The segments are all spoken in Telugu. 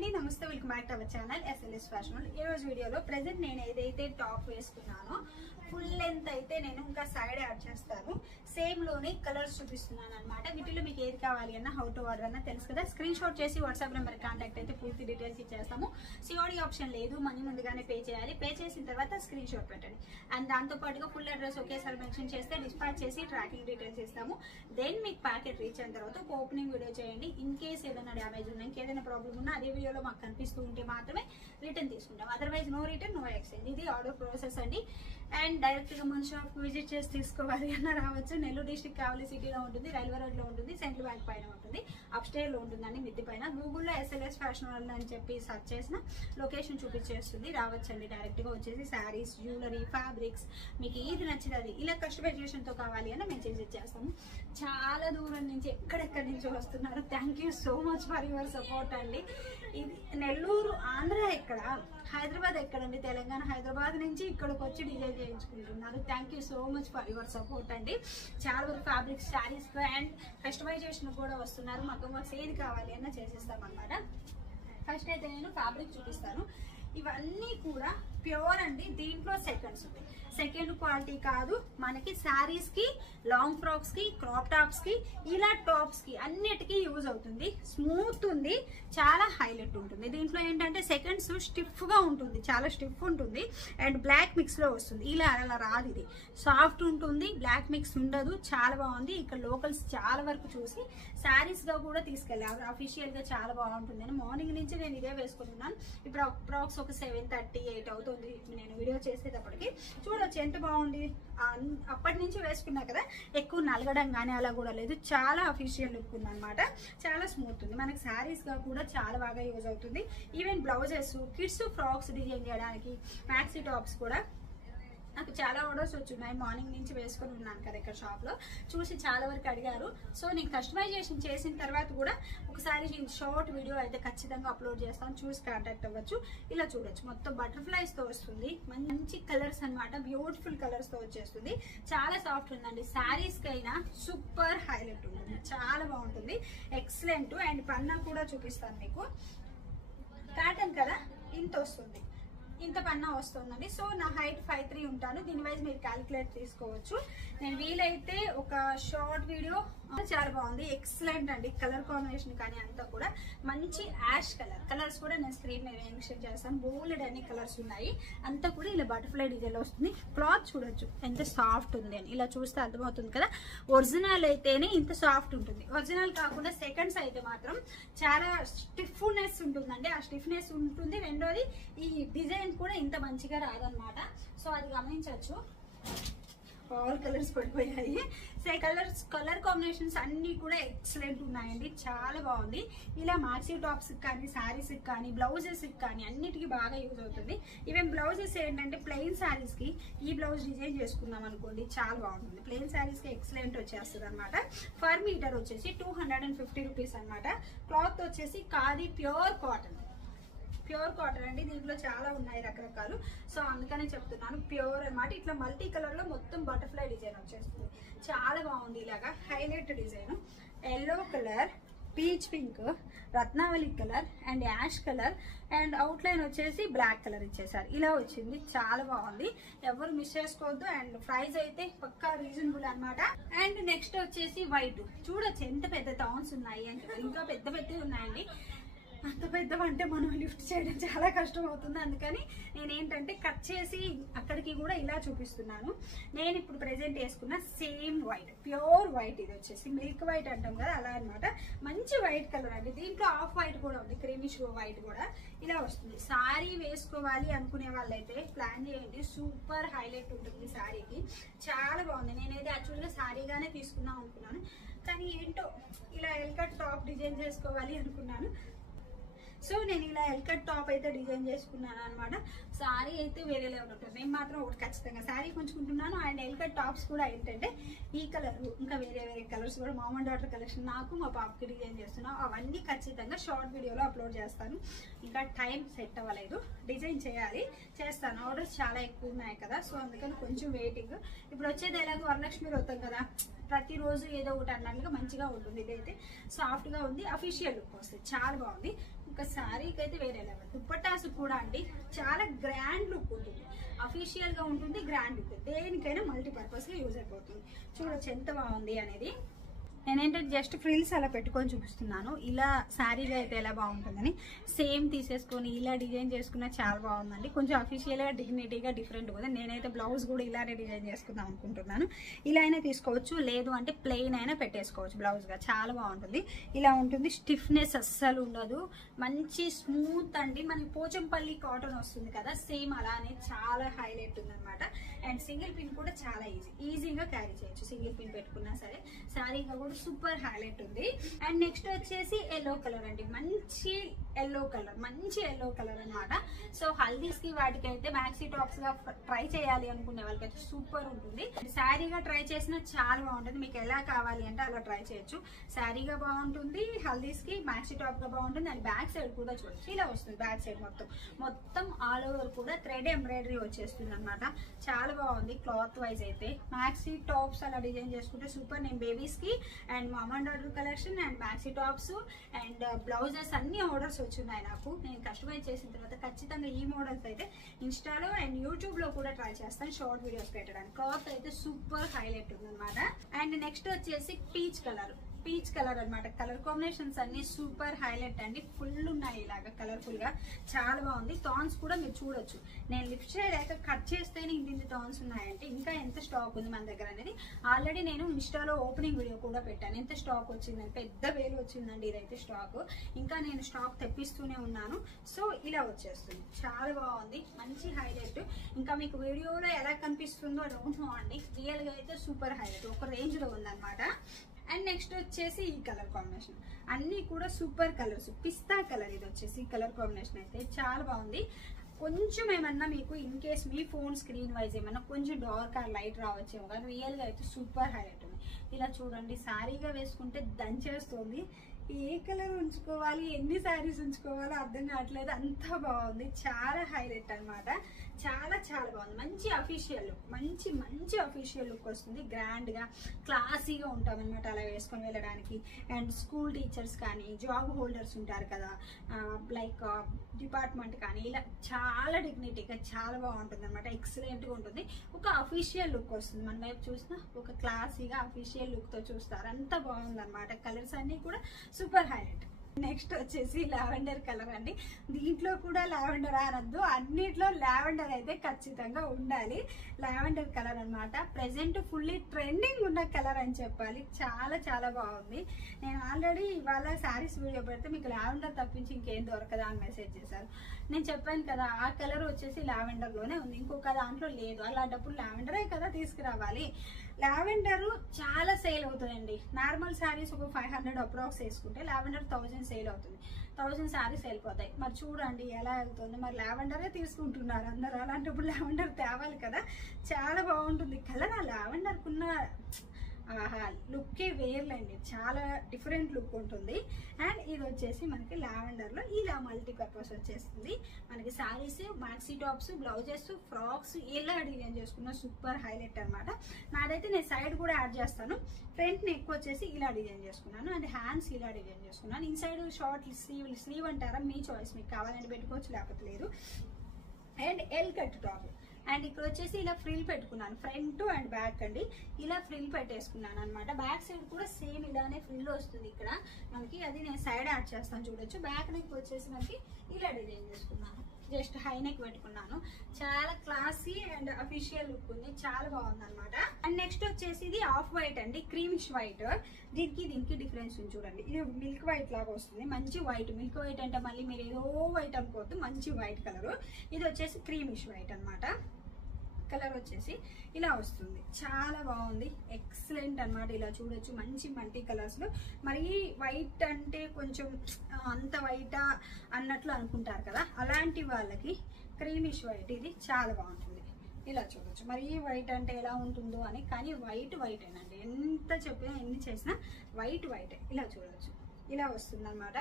అండి నమస్తే welcome back to our channel SLS fashion. ఈ రోజు వీడియోలో ప్రెజెంట్ నేను ఏదైతే టాప్ వేసుకున్నానో ఫుల్ లెంత్ అయితే నేను ఇంకా సైడ్ యాడ్ చేస్తాను. సేమ్ లోనే కలర్స్ చూపిస్తున్నాను అనమాట. వీటిలో మీకు ఏది కావాలి అన్న హౌ టు ఆర్డర్ అన్న తెలుసు కదా. స్క్రీన్ షాట్ చేసి వాట్సాప్ నెంబర్ కాంటాక్ట్ అయితే పూర్తి డీటెయిల్స్ ఇచ్చేస్తాము. సిఓడి ఆప్షన్ లేదు, మనీ ముందుగానే పే చేయాలి. పే చేసిన తర్వాత స్క్రీన్ షాట్ పెట్టండి. అండ్ దాంతో పాటుగా ఫుల్ అడ్రస్ ఒకేసారి మెన్షన్ చేస్తే డిస్పాచ్ చేసి ట్రాకింగ్ డీటెయిల్స్ ఇస్తాము. దెన్ మీకు ప్యాకెట్ రీచ్ అయిన తర్వాత ఒక ఓపెనింగ్ వీడియో చేయండి. ఇన్ కేస్ ఏదైనా డ్యామేజ్ ఉన్నా ఇంకేదైనా ప్రాబ్లమ్ ఉన్నా అదే వీడియోలో మాకు కనిపిస్తూ ఉంటే మాత్రమే రిటర్న్ తీసుకుంటాం. Otherwise no return no exchange. ఇది ఆర్డర్ ప్రాసెస్ అండి. అండ్ డైరెక్ట్ గా మన షాప్ విజిట్ చేసి తీసుకోవాలి అన్న రావచ్చు. నెల్లూరు డిస్ట్రిక్ట్ కావలి సిటీలో ఉంటుంది, రైల్వే రోడ్ లో ఉంటుంది, సెంట్రల్ బ్యాంక్ పైన ఉంటుంది, అప్స్టేర్ లో ఉంటుందండి మిద్ది పైన. గూగుల్లో SLS ఫ్యాషన్ అని చెప్పి సెర్చ్ చేసిన లొకేషన్ చూపించేస్తుంది. రావచ్చండి డైరెక్ట్ గా వచ్చేసి శారీస్, జ్యువెలరీ, ఫ్యాబ్రిక్స్ మీకు ఏది నచ్చినది ఇలా కస్టమైజేషన్ తో కావాలి అని మేము చేసి ఇచ్చేస్తాము. చాలా దూరం నుంచి ఎక్కడెక్కడి నుంచి వస్తున్నారు. Thank you so much for your support అండి. ఇది నెల్లూరు ఆంధ్ర ఎక్కడ, హైదరాబాద్ ఎక్కడండి, తెలంగాణ హైదరాబాద్ నుంచి ఇక్కడికి వచ్చి డిజైన్ చేయించుకుంటున్నారు. Thank you so much for your support అండి. చాలా వరకు ఫ్యాబ్రిక్స్, శారీస్ అండ్ కస్టమైజేషన్ కూడా వస్తున్నారు. మాకు ఏది కావాలి అన్న చేసేస్తాం అనమాట. ఫస్ట్ అయితే నేను ఫ్యాబ్రిక్ చూపిస్తాను. ఇవన్నీ కూడా ప్యూర్ అండి. దీంట్లో సెకండ్స్ ఉంటాయి. సెకండ్ క్వాలిటీ కాదు, మనకి శారీస్ కి, లాంగ్ ఫ్రాక్స్ కి, క్రాప్ టాప్స్ కి, ఇలా టాప్స్ కి అన్నిటికీ యూజ్ అవుతుంది. స్మూత్ ఉంది, చాలా హైలైట్ ఉంటుంది. దీంట్లో ఏంటంటే సెకండ్స్ స్టిఫ్ గా ఉంటుంది, చాలా స్టిఫ్ ఉంటుంది. అండ్ బ్లాక్ మిక్స్ లో వస్తుంది. ఇలా అలా రాదు, ఇది సాఫ్ట్ ఉంటుంది, బ్లాక్ మిక్స్ ఉండదు. చాలా బాగుంది. ఇక్కడ లోకల్స్ చాలా వరకు చూసి శారీస్ గా కూడా తీసుకెళ్ళారు. అఫీషియల్ గా చాలా బాగుంటుంది అని మార్నింగ్ నుంచి నేను ఇదే వేసుకుంటున్నాను. ఇప్పుడు అప్రాక్స్ ఒక 7:38 అవుతుంది నేను వీడియో చేసేటప్పటికి. చూడొచ్చు ఎంత బాగుంది. అప్పటి నుంచి వేసుకున్నా కదా, ఎక్కువ నలగడం కానీ అలా కూడా లేదు. చాలా అఫీషియల్ లుక్ ఉంది అనమాట. చాలా స్మూత్ ఉంది. మనకి శారీస్ గా కూడా చాలా బాగా యూజ్ అవుతుంది. Even blouses, kids frocks design చేయడానికి, మ్యాక్సీ టాప్స్ కూడా నాకు చాలా ఆర్డర్స్ వచ్చున్నాయి. మార్నింగ్ నుంచి వేసుకొని ఉన్నాను కదా ఇక్కడ షాప్ లో, చూసి చాలా వరకు అడిగారు. సో నేను కస్టమైజేషన్ చేసిన తర్వాత కూడా ఒకసారి షార్ట్ వీడియో అయితే ఖచ్చితంగా అప్లోడ్ చేస్తాను, చూసి కాంటాక్ట్ అవ్వచ్చు. ఇలా చూడొచ్చు, మొత్తం బటర్ఫ్లైస్ తో వస్తుంది. మంచి కలర్స్ అనమాట, బ్యూటిఫుల్ కలర్స్ తో వచ్చేస్తుంది. చాలా సాఫ్ట్ ఉందండి. శారీస్ కైనా సూపర్ హైలైట్ ఉంటుంది, చాలా బాగుంటుంది, ఎక్సలెంట్. అండ్ పన్నా కూడా చూపిస్తాను మీకు. కాటన్ కదా, ఇంత వస్తుంది, ఇంత పన్నా వస్తుందండి. సో నా హైట్ 5'3" ఉంటాను. దీని వైజ్ మీరు క్యాలిక్యులేట్ తీసుకోవచ్చు. నేను వీలైతే ఒక షార్ట్ వీడియో. చాలా బాగుంది, ఎక్సలెంట్ అండి. కలర్ కాంబినేషన్ కానీ అంతా కూడా మంచి యాష్ కలర్. కలర్స్ కూడా నేను స్క్రీన్ మీద మెన్షన్ చేస్తాను. బోల్డ్ అన్ని కలర్స్ ఉన్నాయి. అంతా కూడా ఇలా బటర్ఫ్లై డిజైన్ లో వస్తుంది. క్లాత్ చూడొచ్చు ఎంత సాఫ్ట్ ఉంది అని. ఇలా చూస్తే అర్థమవుతుంది కదా. ఒరిజినల్ అయితేనే ఇంత సాఫ్ట్ ఉంటుంది. ఒరిజినల్ కాకుండా సెకండ్స్ అయితే మాత్రం చాలా స్టిఫ్నెస్ ఉంటుందండి. ఆ స్టిఫ్నెస్ ఉంటుంది. రెండోది ఈ డిజైన్ కూడా ఇంత మంచిగా రాదనమాట. సో అది గమనించవచ్చు. ఆల్ కలర్స్ పడిపోయాయి. కలర్ కాంబినేషన్స్ అన్ని కూడా ఎక్సలెంట్ ఉన్నాయండి. చాలా బాగుంది. ఇలా మ్యాక్సీ టాప్స్ కానీ, శారీస్ కానీ, బ్లౌజెస్ కానీ అన్నిటికీ బాగా యూజ్ అవుతుంది. ఈవెన్ బ్లౌజెస్ ఏంటంటే ప్లెయిన్ శారీస్ కి ఈ బ్లౌజ్ డిజైన్ చేసుకున్నాం అనుకోండి, చాలా బాగుంటుంది. ప్లెయిన్ శారీస్ కి ఎక్సలెంట్ వచ్చేస్తుంది అనమాట. పర్ మీటర్ వచ్చేసి 250 రూపీస్ అనమాట. క్లాత్ వచ్చేసి khadi pure cotton. Pure cotton అండి. దీంట్లో చాలా ఉన్నాయి రకరకాలు. సో అందుకనే చెప్తున్నాను ప్యూర్ అనమాట. ఇట్లా మల్టీ కలర్ లో మొత్తం బటర్ఫ్లై డిజైన్ వచ్చేస్తుంది. చాలా బాగుంది. ఇలాగా highlight design. Yellow colour, peach pink, Ratnavali colour and ash colour and outline వచ్చేసి బ్లాక్ కలర్ ఇచ్చేసారు. ఇలా వచ్చింది. చాలా బాగుంది. ఎవరు మిస్ చేసుకోవద్దు. అండ్ ప్రైస్ అయితే పక్కా రీజనబుల్ అనమాట. అండ్ నెక్స్ట్ వచ్చేసి వైట్. చూడొచ్చు ఎంత పెద్ద థాన్స్ ఉన్నాయి అంటే, ఇంకా పెద్ద పెద్దవి ఉన్నాయండి. అంత పెద్దవంటే మనం లిఫ్ట్ చేయడం చాలా కష్టం అవుతుంది. అందుకని నేనేంటంటే కట్ చేసి అక్కడికి కూడా ఇలా చూపిస్తున్నాను. నేను ఇప్పుడు ప్రెజెంట్ వేసుకున్న సేమ్ వైట్, ప్యూర్ వైట్. ఇది వచ్చేసి మిల్క్ వైట్ అంటాం కదా, అలా అనమాట. మంచి వైట్ కలర్ అండి. దీంట్లో ఆఫ్ వైట్ కూడా ఉంది, క్రీమిష్ వైట్ కూడా. ఇలా వస్తుంది. శారీ వేసుకోవాలి అనుకునే వాళ్ళైతే ప్లాన్ చేయండి. సూపర్ హైలైట్ ఉంటుంది శారీకి. చాలా బాగుంది. నేనైతే యాక్చువల్గా శారీగానే తీసుకుందాం అనుకున్నాను, కానీ ఏంటో ఇలా ఎల్కట్ టాప్ డిజైన్ చేసుకోవాలి అనుకున్నాను. సో నేను ఇలా ఎల్కట్ టాప్ అయితే డిజైన్ చేసుకున్నాను అనమాట. శారీ అయితే వేరే లెవెల్ ఉంటుంది. నేను మాత్రం ఒకటి ఖచ్చితంగా శారీ కొంచుకుంటున్నాను. అండ్ ఎల్కట్ టాప్స్ కూడా ఏంటంటే ఈ కలర్, ఇంకా వేరే వేరే కలర్స్ కూడా మామ్ అండ్ డాటర్ కలెక్షన్ నాకు మా పాపకి డిజైన్ చేస్తున్నాను. అవన్నీ ఖచ్చితంగా షార్ట్ వీడియోలో అప్లోడ్ చేస్తాను. ఇంకా టైం సెట్ అవ్వలేదు, డిజైన్ చేస్తాను. ఆర్డర్స్ చాలా ఎక్కువ ఉన్నాయి కదా, సో అందుకని కొంచెం వెయిటింగ్. ఇప్పుడు వచ్చేది ఎలాగో వరలక్ష్మి వ్రతం కదా, ప్రతిరోజు ఏదో ఒకటి అన్నట్లుగా మంచిగా ఉంటుంది. ఇదైతే సాఫ్ట్ గా ఉంది, అఫీషియల్ లుక్ వస్తుంది, చాలా బాగుంది. ఒక శారీకి అయితే వేరే లెవెల్. దుప్పటాస్ కూడా అండి చాలా గ్రాండ్ లుక్ ఉంటుంది, అఫీషియల్ గా ఉంటుంది, గ్రాండ్ లుక్, దేనికైనా మల్టీపర్పస్ గా యూజ్ అయిపోతుంది. చూడొచ్చు ఎంత బాగుంది అనేది. నేనేంటంటే జస్ట్ ఫ్రిల్స్ అలా పెట్టుకొని చూపిస్తున్నాను, ఇలా శారీగా అయితే ఎలా బాగుంటుందని. సేమ్ తీసేసుకొని ఇలా డిజైన్ చేసుకున్నా చాలా బాగుందండి, కొంచెం అఫీషియల్గా డిగ్నిటీగా డిఫరెంట్ కూడా. నేనైతే బ్లౌజ్ కూడా ఇలానే డిజైన్ చేసుకుందాం అనుకుంటున్నాను. ఇలా అయినా తీసుకోవచ్చు, లేదు అంటే ప్లెయిన్ అయినా పెట్టేసుకోవచ్చు బ్లౌజ్గా, చాలా బాగుంటుంది. ఇలా ఉంటుంది, స్టిఫ్నెస్ అస్సలు ఉండదు, మంచి స్మూత్ అండి. మనకి పోచంపల్లి కాటన్ వస్తుంది కదా, సేమ్ అలానే చాలా హైలైట్ ఉందన్నమాట. అండ్ సింగిల్ పిన్ కూడా చాలా ఈజీగా క్యారీ చేయొచ్చు, సింగిల్ పిన్ పెట్టుకున్నా సరే. శారీగా కూడా సూపర్ హైలైట్ ఉంది. అండ్ నెక్స్ట్ వచ్చేసి ఎల్లో కలర్ అండి, మంచి ఎల్లో కలర్, మంచి ఎల్లో కలర్ అనమాట. సో హల్దీస్ కి వాటికి అయితే మ్యాక్సీ టాప్స్ గా ట్రై చేయాలి అనుకునే వాళ్ళకైతే సూపర్ ఉంటుంది. శారీగా ట్రై చేసినా చాలా బాగుంటుంది, మీకు ఎలా కావాలి అంటే అలా ట్రై చేయొచ్చు. శారీగా బాగుంటుంది, హల్దీస్ కి మ్యాక్సీ టాప్ గా బాగుంటుంది. అండ్ బ్యాక్ సైడ్ కూడా చూడొచ్చు, ఇలా వస్తుంది బ్యాక్ సైడ్ మొత్తం ఆల్ ఓవర్ కూడా థ్రెడ్ ఎంబ్రాయిడరీ వచ్చేస్తుంది అనమాట. చాలా బాగుంది క్లాత్ వైజ్ అయితే. మ్యాక్సీ టాప్స్ అలా డిజైన్ చేసుకుంటే సూపర్. నేను బేబీస్ కి and mom and daughter collection and maxi tops and blouses అన్ని ఆర్డర్స్ వచ్చినాయి నాకు. నేను కస్టమైజ్ చేసిన తర్వాత ఖచ్చితంగా ఈ మోడల్స్ అయితే ఇన్స్టాలో అండ్ యూట్యూబ్ లో కూడా ట్రై చేస్తాను షార్ట్ వీడియోస్ పెట్టడానికి. క్లాత్ అయితే సూపర్ హైలైట్ ఉందన్నమాట. అండ్ నెక్స్ట్ వచ్చేసి పీచ్ కలర్ అనమాట. కలర్ కాంబినేషన్స్ అన్ని సూపర్ హైలైట్ అండి, ఫుల్ ఉన్నాయి ఇలాగా కలర్ఫుల్ గా, చాలా బాగుంది. థాన్స్ కూడా మీరు చూడొచ్చు, నేను లిఫ్ట్ సైడ్ అయితే కట్ చేస్తేనే ఇన్ని థాన్స్ ఉన్నాయంటే ఇంకా ఎంత స్టాక్ ఉంది మన దగ్గర అనేది ఆల్రెడీ నేను ఇన్స్టాలో ఓపెనింగ్ వీడియో కూడా పెట్టాను. ఎంత స్టాక్ వచ్చిందని, పెద్ద వేలు వచ్చిందండి ఇదైతే స్టాక్. ఇంకా నేను స్టాక్ తెప్పిస్తూనే ఉన్నాను. సో ఇలా వచ్చేస్తుంది, చాలా బాగుంది, మంచి హైలైట్. ఇంకా మీకు వీడియోలో ఎలా కనిపిస్తుందో డోంట్ నో అండి, రియల్ గా అయితే సూపర్ హైలైట్, ఒక రేంజ్ లో ఉందన్నమాట. అండ్ నెక్స్ట్ వచ్చేసి ఈ కలర్ కాంబినేషన్ అన్ని కూడా సూపర్ కలర్స్. పిస్తా కలర్ ఇది వచ్చేసి కలర్ కాంబినేషన్ అయితే చాలా బాగుంది. కొంచెం ఏమన్నా మీకు in case me phone screen wise ఏమన్నా కొంచెం డార్క్ ఆర్ లైట్ రావచ్చేమో, కానీ రియల్ గా అయితే సూపర్ హైలైట్ ఉంది. ఇలా చూడండి, శారీగా వేసుకుంటే దంచేస్తుంది. ఏ కలర్ ఉంచుకోవాలి, ఎన్ని శారీస్ ఉంచుకోవాలో అర్థం కావట్లేదు, అంత బాగుంది, చాలా హైలైట్ అనమాట. చాలా చాలా బాగుంది, మంచి అఫీషియల్ లుక్, మంచి అఫీషియల్ లుక్ వస్తుంది. గ్రాండ్ గా క్లాసీగా ఉంటాం అనమాట అలా వేసుకొని వెళ్ళడానికి. అండ్ స్కూల్ టీచర్స్ కానీ జాబ్ హోల్డర్స్ ఉంటారు కదా, లైక్ డిపార్ట్మెంట్ కానీ, ఇలా చాలా డిగ్నిటీగా చాలా బాగుంటుంది అనమాట. ఎక్సలెంట్ గా ఉంటుంది, ఒక అఫీషియల్ లుక్ వస్తుంది. మన వైపు చూసినా ఒక క్లాసీగా అఫీషియల్ లుక్ తో చూస్తారు, అంత బాగుంది అనమాట. కలర్స్ అన్ని కూడా సూపర్ హైలైట్. నెక్స్ట్ వచ్చేసి లావెండర్ కలర్ అండి. దీంట్లో కూడా లావెండర్ అనొద్దు, అన్నిట్లో లావెండర్ అయితే ఖచ్చితంగా ఉండాలి. లావెండర్ కలర్ అనమాట, ప్రెసెంట్ ఫుల్లీ ట్రెండింగ్ ఉన్న కలర్ అని చెప్పాలి. చాలా చాలా బాగుంది. నేను ఆల్రెడీ ఇవాళ శారీస్ వీడియో పెడితే మీకు లావెండర్ తప్పించి ఇంకేం దొరకదా అని మెసేజ్ చేశారు. నేను చెప్పాను కదా, ఆ కలర్ వచ్చేసి లావెండర్ లోనే ఉంది, ఇంకొక దాంట్లో లేదు. అలాంటప్పుడు లావెండరే కదా తీసుకురావాలి. లావెండర్ చాలా సేల్ అవుతుందండి. నార్మల్ శారీస్ ఒక 500 అప్రాక్స్ వేసుకుంటే లావెండర్ 1000 సేల్ అవుతుంది. 1000 శారీస్ వెళ్ళిపోతాయి. మరి చూడండి ఎలా వెళ్తుంది. మరి లావెండరే తీసుకుంటున్నారు అందరు, అలాంటప్పుడు లావెండర్ తేవాలి కదా. చాలా బాగుంటుంది కలర్. ఆ లావెండర్కున్న లుక్కే వేర్లండి, చాలా డిఫరెంట్ లుక్ ఉంటుంది. అండ్ ఇది వచ్చేసి మనకి లావెండర్ లో ఇలా మల్టీపర్పస్ వచ్చేస్తుంది. మనకి saris, maxi tops, blouses, frocks ఇలా డిజైన్ చేసుకున్న సూపర్ హైలైట్ అనమాట. నాదైతే నేను సైడ్ కూడా యాడ్ చేస్తాను. ఫ్రంట్ నెక్ వచ్చేసి ఇలా డిజైన్ చేసుకున్నాను అండ్ హ్యాండ్స్ ఇలా డిజైన్ చేసుకున్నాను. ఇన్సైడ్ షార్ట్ స్లీవ్ అంటారా, మీ చాయిస్, మీకు కావాలంటే పెట్టుకోవచ్చు లేకపోతే లేదు. And L cut top. And ఇక్కడ వచ్చేసి ఇలా ఫ్రిల్ పెట్టుకున్నాను, ఫ్రంట్ అండ్ బ్యాక్ అండి. ఇలా ఫ్రిల్ పెట్టేసుకున్నాను అనమాట. బ్యాక్ సైడ్ కూడా సేమ్ ఇలానే ఫ్రిల్ వస్తుంది ఇక్కడ మనకి, అది నేను సైడ్ యాడ్ చేస్తాను చూడొచ్చు. బ్యాక్ నెక్ వచ్చేసి మనకి ఇలా డిజైన్ చేసుకున్నాను, జస్ట్ హై నెక్ పెట్టుకున్నాను. చాలా క్లాసీ అండ్ అఫీషియల్ లుక్ ఉంది, చాలా బాగుంది అనమాట. అండ్ నెక్స్ట్ వచ్చేసి ఇది ఆఫ్ వైట్ అండి, క్రీమిష్ వైట్. దీనికి డిఫరెన్స్ ఉంది చూడండి. ఇది మిల్క్ వైట్ లాగా వస్తుంది, మంచి వైట్. మిల్క్ వైట్ అంటే మళ్ళీ మీరు ఏదో వైట్ అనుకోవద్దు, మంచి వైట్ కలర్. ఇది వచ్చేసి క్రీమిష్ వైట్ అనమాట. కలర్ వచ్చేసి ఇలా వస్తుంది, చాలా బాగుంది, ఎక్సలెంట్ అనమాట. ఇలా చూడొచ్చు, మంచి మల్టీ కలర్స్ లో. మరి వైట్ అంటే కొంచెం అంత వైటా అన్నట్లు అనుకుంటారు కదా, అలాంటి వాళ్ళకి క్రీమిష్ వైట్ ఇది చాలా బాగుంటుంది. ఇలా చూడొచ్చు, మరి వైట్ అంటే ఎలా ఉంటుందో అని, కానీ వైటేనండి. ఎంత చెప్పినా ఎన్ని చేసినా వైట్. ఇలా చూడొచ్చు, ఇలా వస్తుంది అనమాట.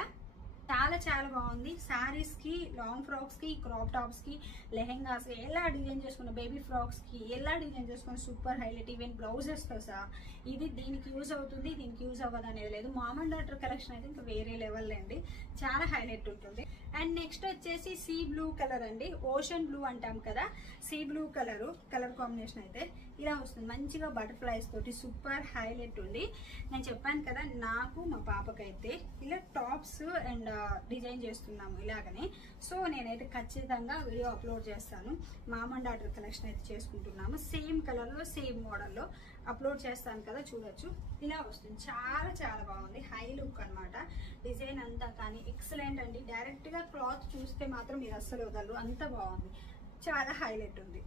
చాలా చాలా బాగుంది. శారీస్ కి, లాంగ్ ఫ్రాక్స్ కి, క్రాప్ టాప్స్ కి, లెహెంగాస్ ఎలా డిజైన్ చేసుకున్న, బేబీ ఫ్రాక్స్ కి ఎలా డిజైన్ చేసుకున్న సూపర్ హైలైట్. ఈవెన్ బ్లౌజెస్ తో సహా ఇది దీనికి యూజ్ అవుతుంది, దీనికి యూజ్ అవ్వదు అనేది లేదు. మామ్ అండ్ డాటర్ కలెక్షన్ అయితే ఇంకా వేరే లెవెల్ అండి, చాలా హైలైట్ ఉంటుంది. అండ్ నెక్స్ట్ వచ్చేసి సీ బ్లూ కలర్ అండి, ఓషన్ బ్లూ అంటాం కదా, సీ బ్లూ కలర్ కాంబినేషన్ అయితే ఇలా వస్తుంది. మంచిగా బటర్ఫ్లైస్ తోటి సూపర్ హైలైట్ ఉంది. నేను చెప్పాను కదా, నాకు మా పాపకైతే ఇలా టాప్స్ అండ్ డిజైన్ చేస్తున్నాము ఇలాగనే. సో నేనైతే ఖచ్చితంగా వీడియో అప్లోడ్ చేస్తాను. మామ్ అండ్ డాటర్ కలెక్షన్ అయితే చేసుకుంటున్నాము, సేమ్ కలర్లో సేమ్ మోడల్లో అప్లోడ్ చేస్తాను కదా, చూడొచ్చు. ఇలా వస్తుంది, చాలా చాలా బాగుంది, హై లుక్ అనమాట. డిజైన్ అంతా కానీ ఎక్సలెంట్ అండి. డైరెక్ట్గా క్లాత్ చూస్తే మాత్రం మీరు అస్సలు వదలరు, అంత బాగుంది, చాలా హైలైట్ ఉంది.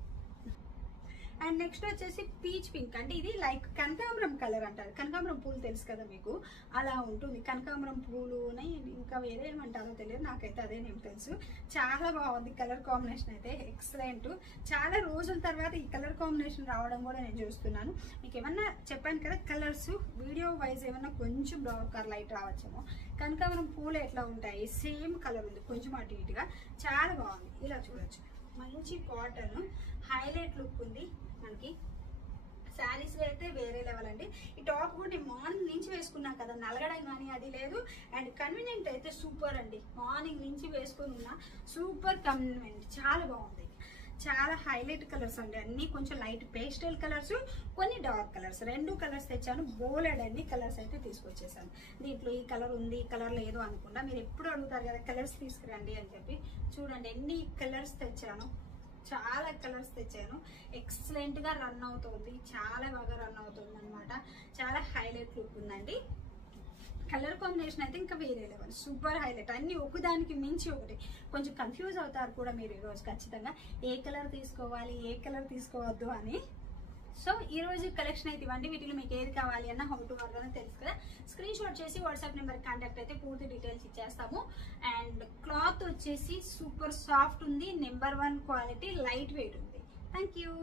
అండ్ నెక్స్ట్ వచ్చేసి పీచ్ పింక్ అంటే ఇది లైక్ కనకాంబరం కలర్ అంటారు. కనకాంబరం పూలు తెలుసు కదా మీకు, అలా ఉంటుంది. కనకాంబరం పూలుని ఇంకా వేరే ఏమంటారో తెలియదు, నాకైతే అదే నేను తెలుసు. చాలా బాగుంది కలర్ కాంబినేషన్ అయితే, ఎక్సలెంట్. చాలా రోజుల తర్వాత ఈ కలర్ కాంబినేషన్ రావడం కూడా నేను చూస్తున్నాను. మీకు ఏమన్నా చెప్పాను కదా కలర్స్ వీడియో వైజ్ ఏమన్నా కొంచెం డార్క్ ఆర్ లైట్ రావచ్చేమో. కనకాంబరం పూలు ఎట్లా ఉంటాయి, సేమ్ కలర్ ఉంది, కొంచెం అటు ఇటుగా, చాలా బాగుంది. ఇలా చూడొచ్చు, మంచి కాటన్ హైలైట్ లుక్ ఉంది మనకి. శారీస్ అయితే వేరే లెవెల్ అండి. ఈ టాప్ కూడా నేను మార్నింగ్ నుంచి వేసుకున్నాను కదా, నలగడం కానీ అది లేదు. అండ్ కన్వీనియంట్ అయితే సూపర్ అండి, మార్నింగ్ నుంచి వేసుకుని ఉన్నా సూపర్ కన్వీనియంట్, చాలా బాగుంది. చాలా హైలైట్ కలర్స్ అండి, అన్ని కొంచెం లైట్ పేస్టల్ కలర్స్, కొన్ని డార్క్ కలర్స్, 2 కలర్స్ తెచ్చాను. బోలెడ్ అన్ని కలర్స్ అయితే తీసుకొచ్చేసాను. దీంట్లో ఈ కలర్ ఉంది, ఈ కలర్ లేదు అనుకుంటా. మీరు ఎప్పుడు అడుగుతారు కదా కలర్స్ తీసుకురండి అని చెప్పి, చూడండి ఎన్ని కలర్స్ తెచ్చాను, చాలా కలర్స్ తెచ్చాను. ఎక్సలెంట్ గా రన్ అవుతుంది, చాలా బాగా రన్ అవుతుంది అనమాట. చాలా హైలైట్ లుక్ ఉందండి. కలర్ కాంబినేషన్ అయితే ఇంకా వేరే లెవెల్, సూపర్ హైలైట్. అన్ని ఒకదానికి మించి ఒకటి. కొంచెం కన్ఫ్యూజ్ అవుతారు కూడా మీరు ఈరోజు ఖచ్చితంగా, ఏ కలర్ తీసుకోవాలి ఏ కలర్ తీసుకోవద్దు అని. సో ఈ రోజు కలెక్షన్ అయితే ఇవ్వండి. వీటిలో మీకు ఏది కావాలి అన్న హౌ టు వర్క్ అని తెలుసు కదా, స్క్రీన్ షాట్ చేసి వాట్సాప్ నెంబర్ కాంటాక్ట్ అయితే పూర్తి డీటెయిల్స్ ఇచ్చేస్తాము. అండ్ క్లాత్ వచ్చేసి సూపర్ సాఫ్ట్ ఉంది, నెంబర్ 1 క్వాలిటీ, లైట్ వెయిట్ ఉంది. Thank you.